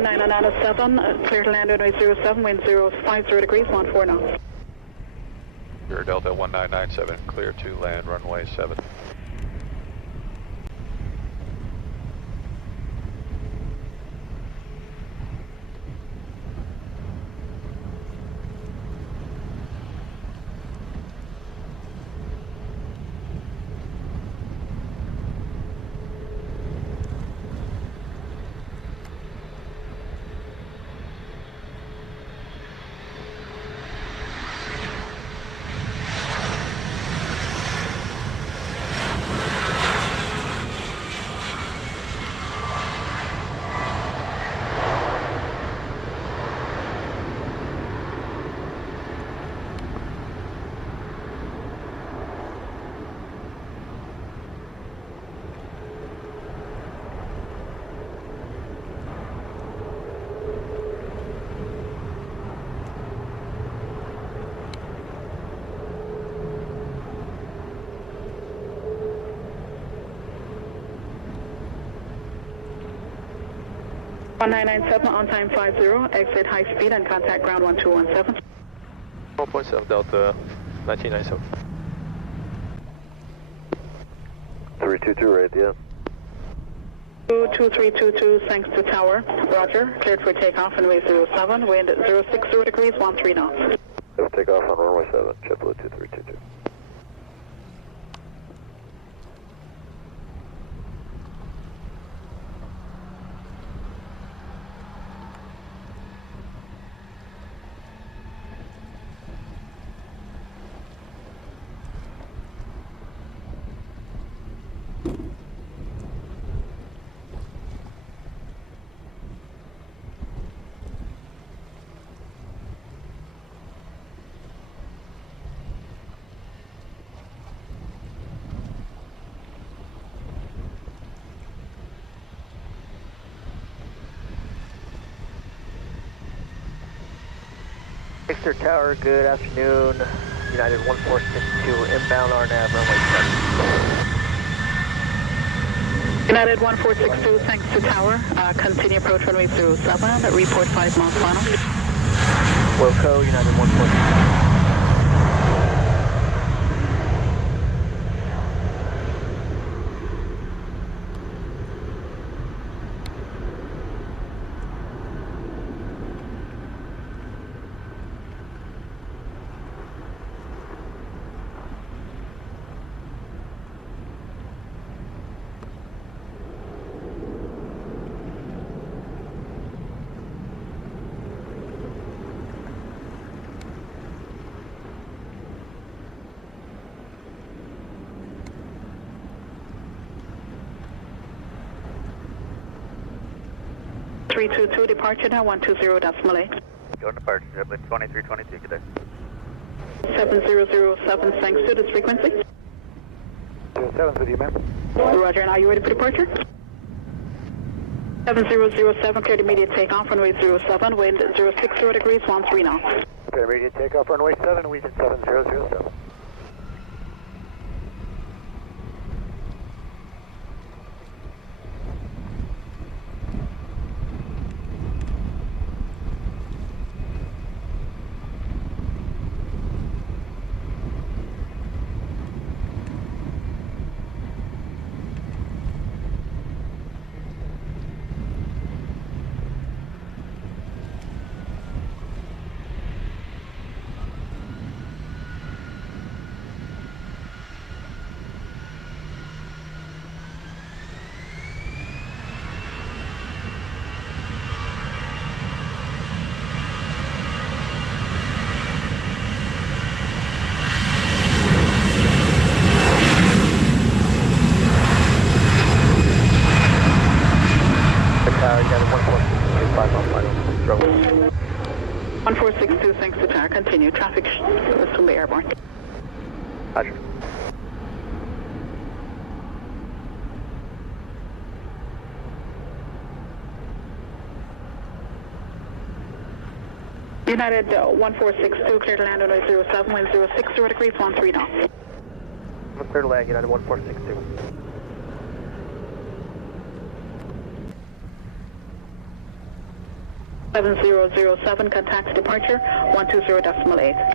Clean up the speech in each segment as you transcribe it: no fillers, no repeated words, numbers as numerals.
1997, clear to land runway 07, wind 050 degrees, 14 knots. Pure Delta 1997, clear to land runway 7. One 997 on time 50, exit high speed and contact ground 1217. 1.7 Delta 1997. 322 radio. 2322, thanks to tower. Roger, cleared for takeoff runway 07, wind 060 degrees, 13 knots. Takeoff on runway 7, JetBlue 2322. Exeter Tower, good afternoon. United 1462 inbound RNAV runway 7. United 1462, thanks to tower. Continue approach runway 07, report 5 miles final. Wilco, United 1462. Three two two departure now 120.8. Go departure, JetBlue 2322, good day. 7007, thanks to this frequency. 07's with you, ma'am. Roger, and are you ready for departure? 7007, cleared immediate takeoff, runway 07, wind 060 degrees, 13 knots. Okay, immediate takeoff, runway 7, wind 7007. United 1462, 5 miles final. 1462, thanks to tower. Continue. Traffic will be airborne. Roger. United 1462, clear to land runway 07, wind 060 degrees, 13 knots. Clear to land, United 1462. 7007, contacts departure 120.8.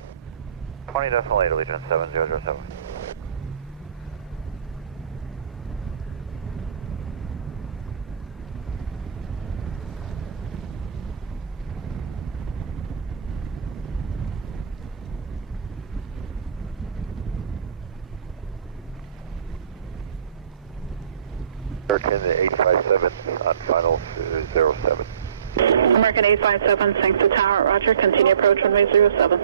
20.8, Allegiant 7007. American 857 on final 07. American 857, thanks to tower, roger, continue approach runway 07.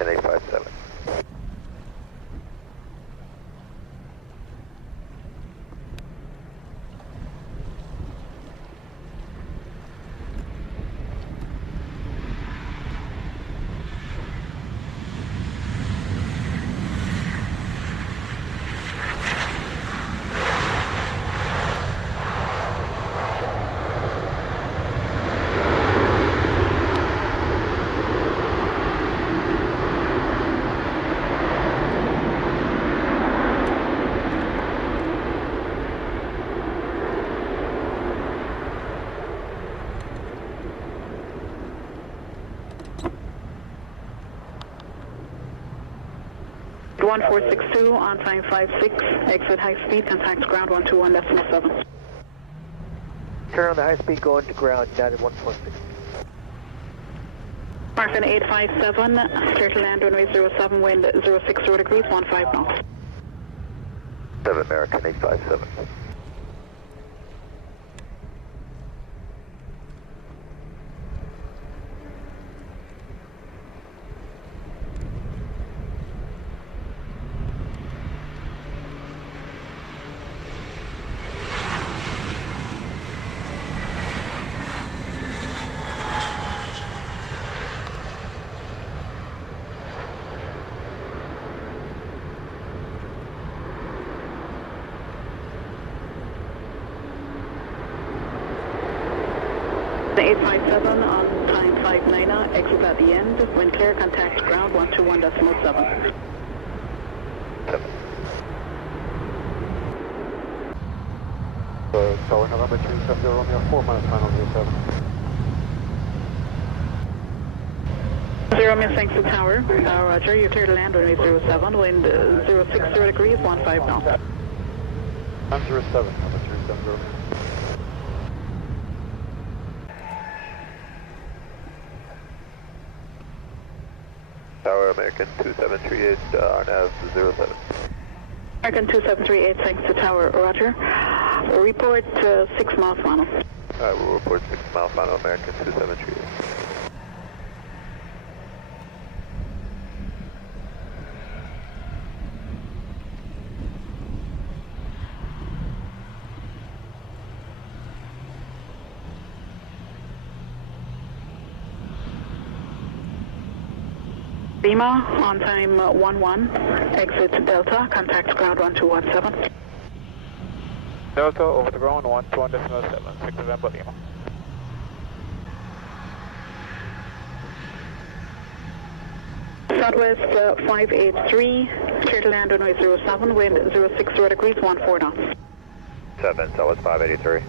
And 857. One 462 on time 56, exit high speed, contacts ground 121.7. Turn on the high speed going to ground, United 146. American 857, clear to land runway 07, wind 060 degrees, 15 knots. 7 American 857. The 857 on time 59, exit at the end, wind clear, contact ground 121.7. Tower November 370 Romeo 4 minus final 07. Romeo, thanks to tower, roger, you're clear to land runway 07, wind 060 degrees, 15 knots. I'm 07, number 370. Tower American 2738, RNAV 07. American 2738, thanks to tower, roger. Report 6 miles final. Alright, we'll report 6 mile final American 2738. Lima on time 11, exit Delta, contacts ground 1217. Delta over the ground 121.7, 6 November Lima. Southwest 583, clear to land runway 07, wind 060 degrees, 14 knots. 7, Southwest 583.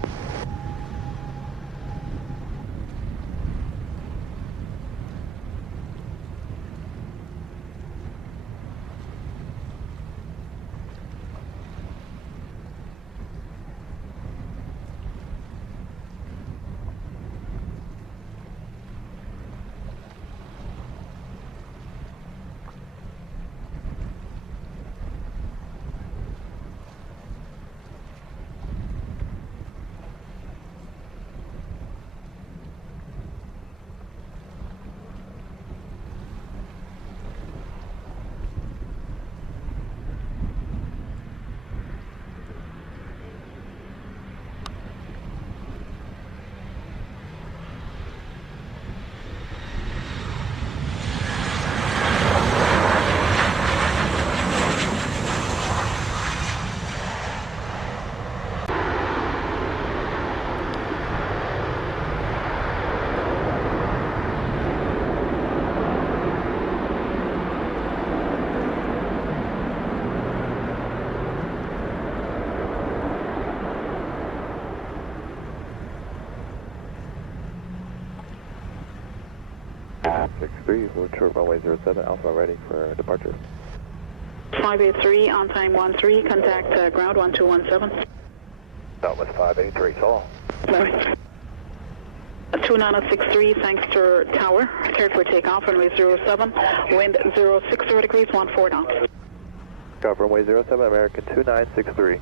963, hold short runway 07, Alpha ready for departure. 583 on time 13, contact ground 1217. Southwest 583, tall. Sorry. 2963, Sangster Tower, cleared for takeoff, runway 07, wind 060 degrees, 14 knots. Takeoff runway 07, American 2963.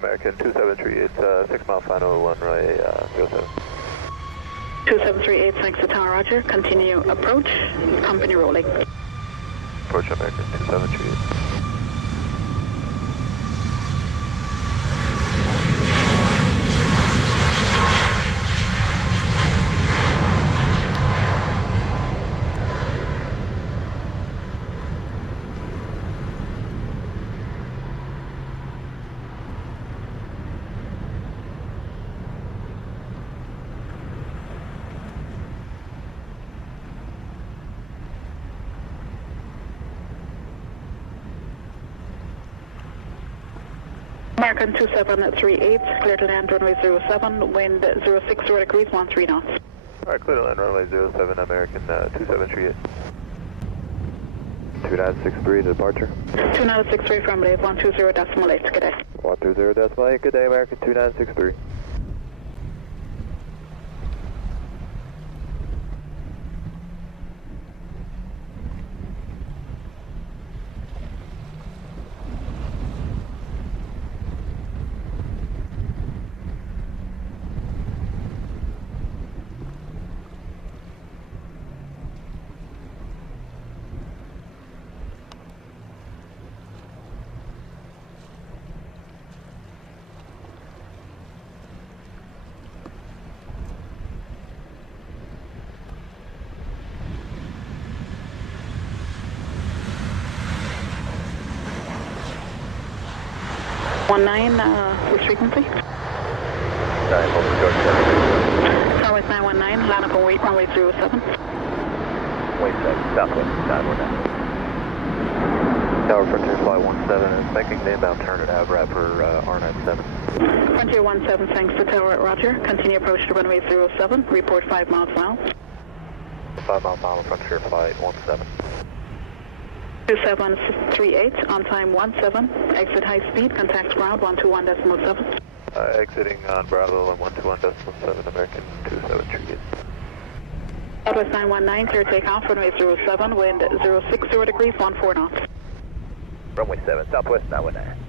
American 2738, 6 mile final runway 07. 2738, thanks to Tower, roger. Continue approach, company rolling. Approach American 2738. American 2738, clear to land runway 07, wind 060 degrees, 13 knots. Alright, clear to land runway 07, American 2738. 2963 to departure. 2963 from Wave 120.8, good day. 120.8, good day, American 2963. This frequency? Southwest 919, line up and wait, runway 07. Wait 7, Southwest 919. Tower Frontier Fly 17 is making the inbound turn at AVRAP for R97. Frontier 17, thanks to Tower, roger. Continue approach to runway 07, report 5 miles an hour. 5 mile final Frontier Flight 17. 2738, on time 17, exit high speed, contact ground 121.7. Exiting on Bravo and 121.7, American 2738. Southwest 919, clear takeoff, runway 07, wind 060 degrees, 14 knots. Runway 7, Southwest 919.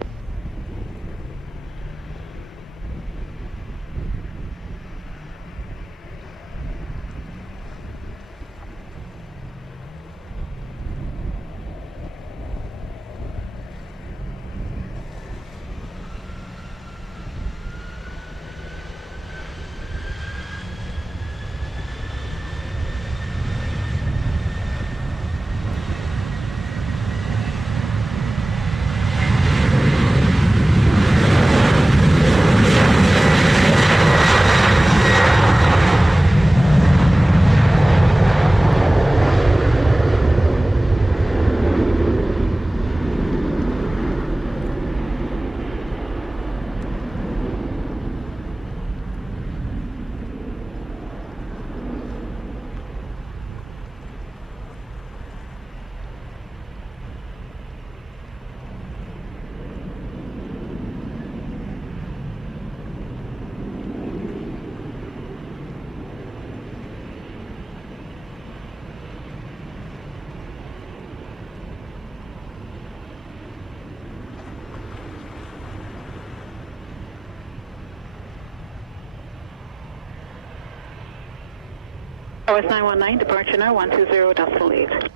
Southwest 919, departure now 120.8.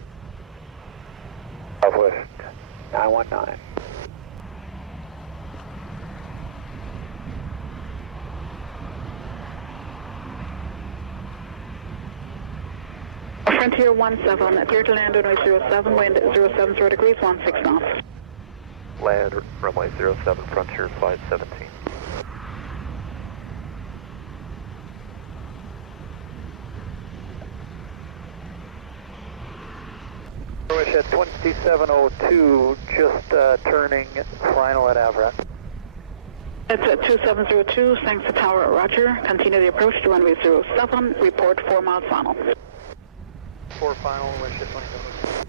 Southwest 919. Frontier 17, clear to land runway 07, wind 070 degrees, 16 knots. Land runway 07, Frontier Flight 17. WestJet 2702, just turning final at Avrat. It's at 2702, thanks to tower, roger. Continue the approach to runway 07, report 4 miles final. 4 final, WestJet 2702.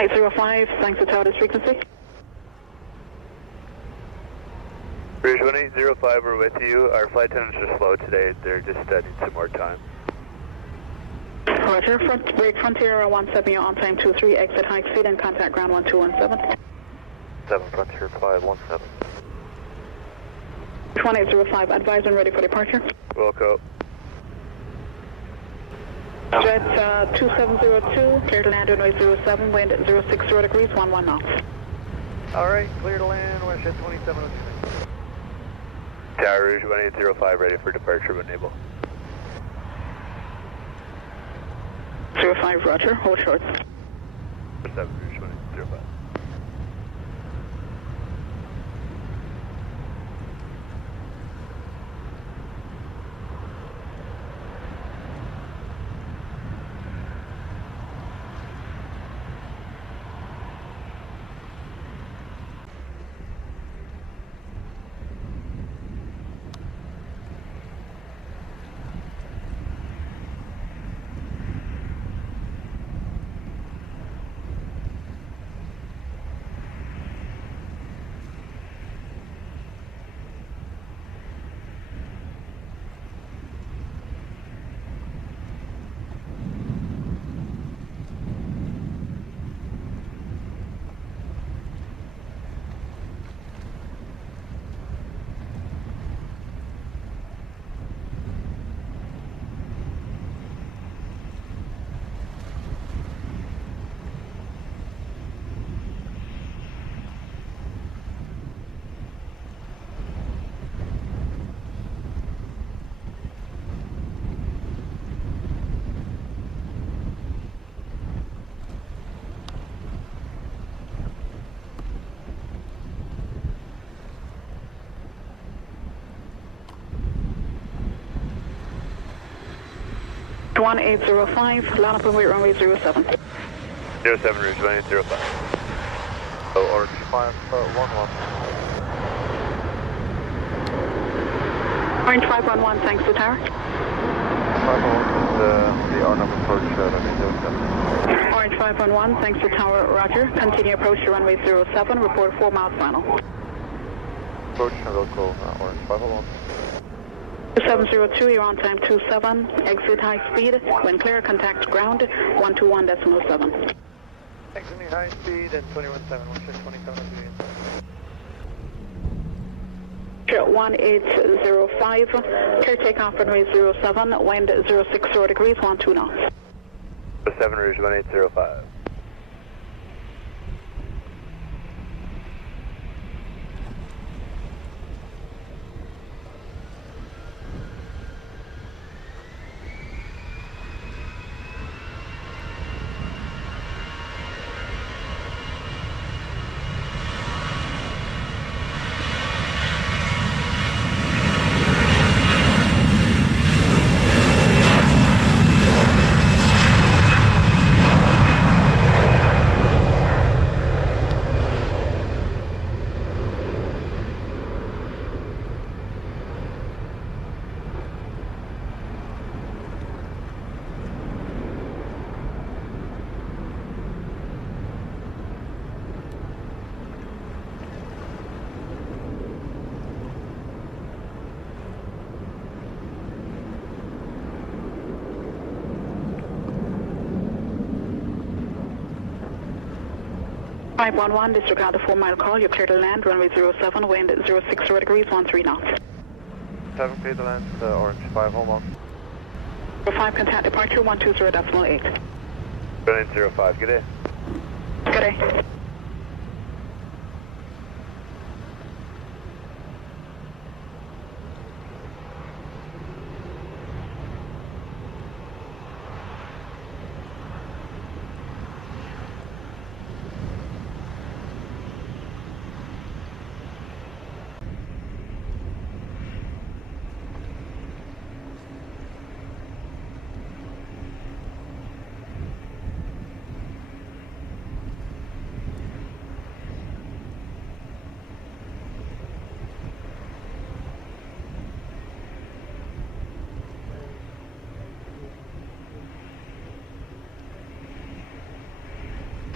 Flight 05, thanks to tower frequency. Rouge 1805, we're with you. Our flight attendants are slow today. They're just studying some more time. Roger, break Frontier 17, you're on time 23, exit high speed and contact ground 1217. 7 Frontier 517. 2805, advise when ready for departure. Wilco. Jet 2702, clear to land runway 07, wind 060 degrees, 11 knots. Alright, clear to land, WestJet 2702. Tower Rouge 1805, ready for departure when able. 05, roger, hold short. 7 Rouge 1805. To 1805, line up and wait runway 07. 07 Rouge 1805. Oh, Orange 511. Orange 511, thanks to tower. 511 is the R number approach, runway 07. Orange 511, thanks to tower, roger. Continue approach to runway 07, report 4 miles final. Approach and local, Orange 511. 2702, you're on time 27, exit high speed. When clear, contact ground 121.7. Exiting high speed and 217, 27. 1805, clear takeoff runway 07, wind 060 degrees, 12 knots. 7 Rouge 1805. Disregard the 4-mile call. You're clear to land. Runway 07, wind 060 degrees, 13 knots. 7 clear to land, Orange 5, hold on. 05, contact departure 120.8. 1805, good day. Good day.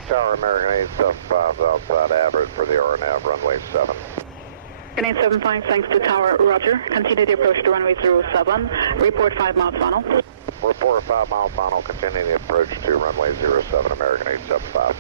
Tower American 875 outside average for the RNAV, runway 7. Canadian 75, thanks to Tower, roger. Continue the approach to runway 07. Report 5 mile final. Report 5 mile final, continuing the approach to runway 07, American 875.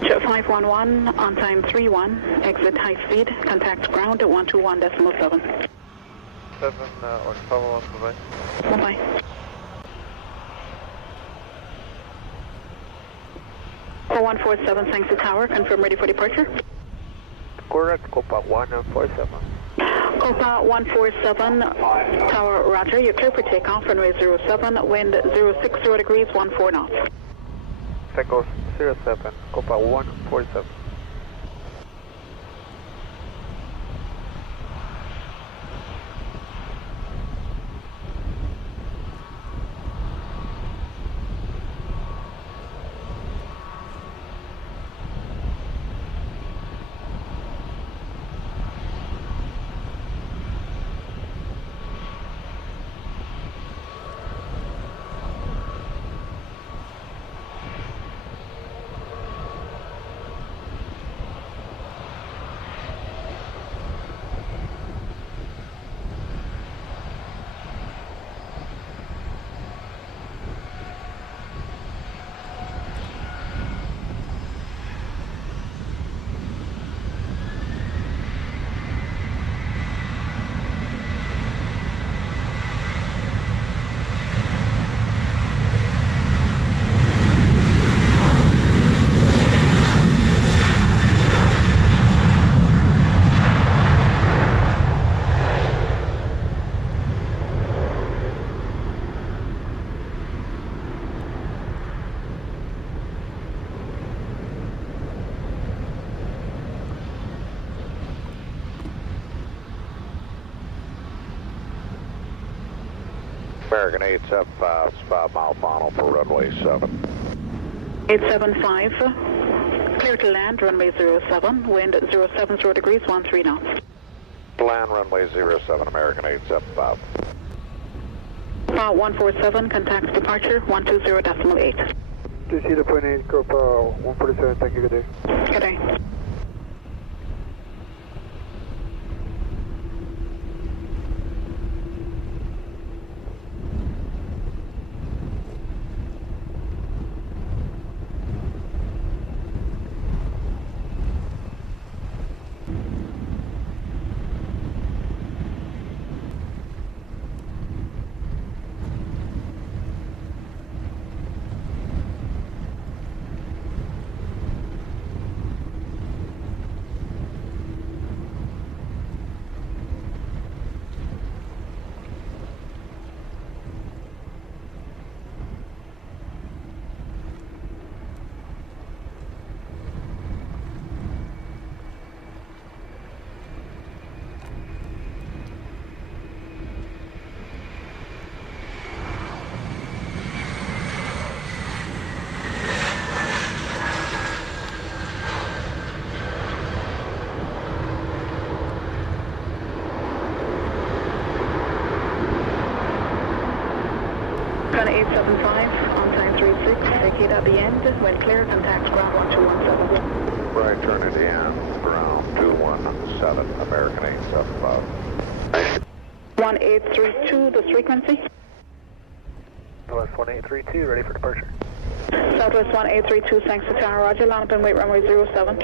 Jet 511, on time 31, exit high speed, contact ground at 121.7. 7, Orange 511, bye-bye. Bye-bye. 4147, thanks to Tower, confirm ready for departure. Correct, Copa 147. Copa 147, Tower, roger, you're clear for takeoff, runway 07, wind 060 degrees, 14 knots. Echo 07, Copa 147. American 875, 5 mile final for runway 7. 875, clear to land, runway 07, wind 070 degrees, 13 knots. Land runway 07, American 875. 147, contact departure, 120.8. DC to point 8, Copa 147, thank you, good day. Good day. Gun 875, on time 36, vacate at the end, when clear, contact ground 12170. Right turn at the end, ground 217, American 875. 1832, the frequency. Southwest 1832, ready for departure. Southwest 1832, thanks to Tower, roger, line up and wait, runway 07.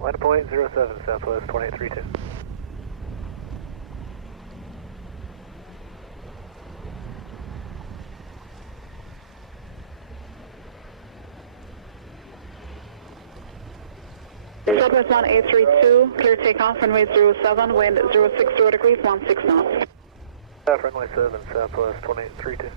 Line up point 07, Southwest 1832. Southwest 1832, clear takeoff, runway 07, wind 060 degrees, 16 knots. Runway 7, Southwest 1832.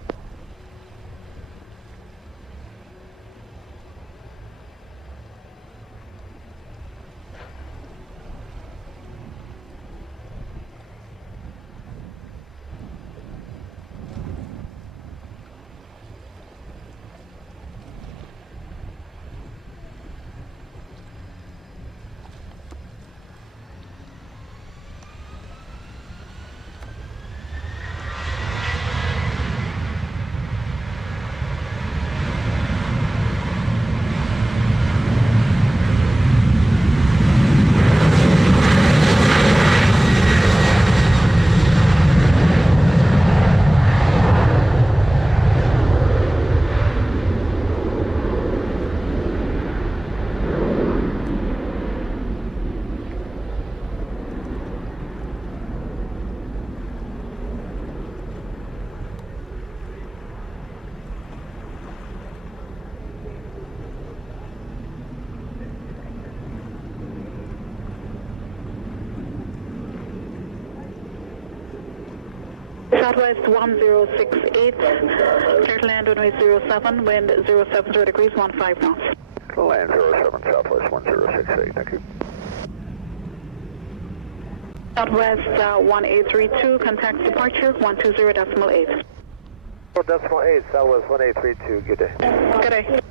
Southwest 1068, clear to land runway 07, wind 070 degrees, 15 knots. Land 07, Southwest 1068, thank you. Southwest 1832, contact departure 120.8. 0.8, Southwest 1832, good day. Good day.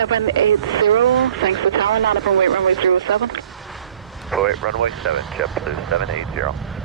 780, thanks for tower, line up and wait runway 07. 08 runway 7, JetBlue 780.